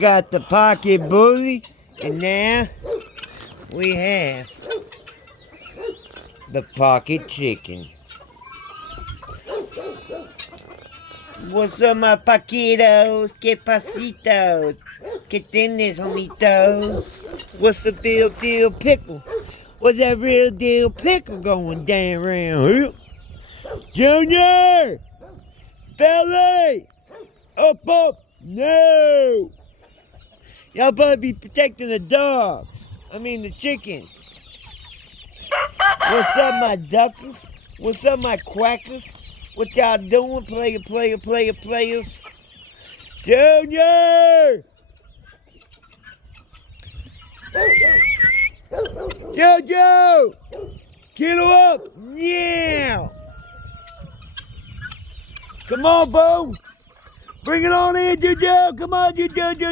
Got the pocket bully, and now we have the pocket chicken. What's up, my paquitos? Que pasitos? Que tienes, homitos? What's the real deal pickle? What's that real deal pickle going down around here? Junior! Belly! Up! No! Y'all better be protecting the dogs. I mean the chickens. What's up, my duckers? What's up, my quackers? What y'all doing, players? Junior! Jojo! Get him up! Yeah! Come on, Bo! Bring it on in, Jojo! Come on, Jojo!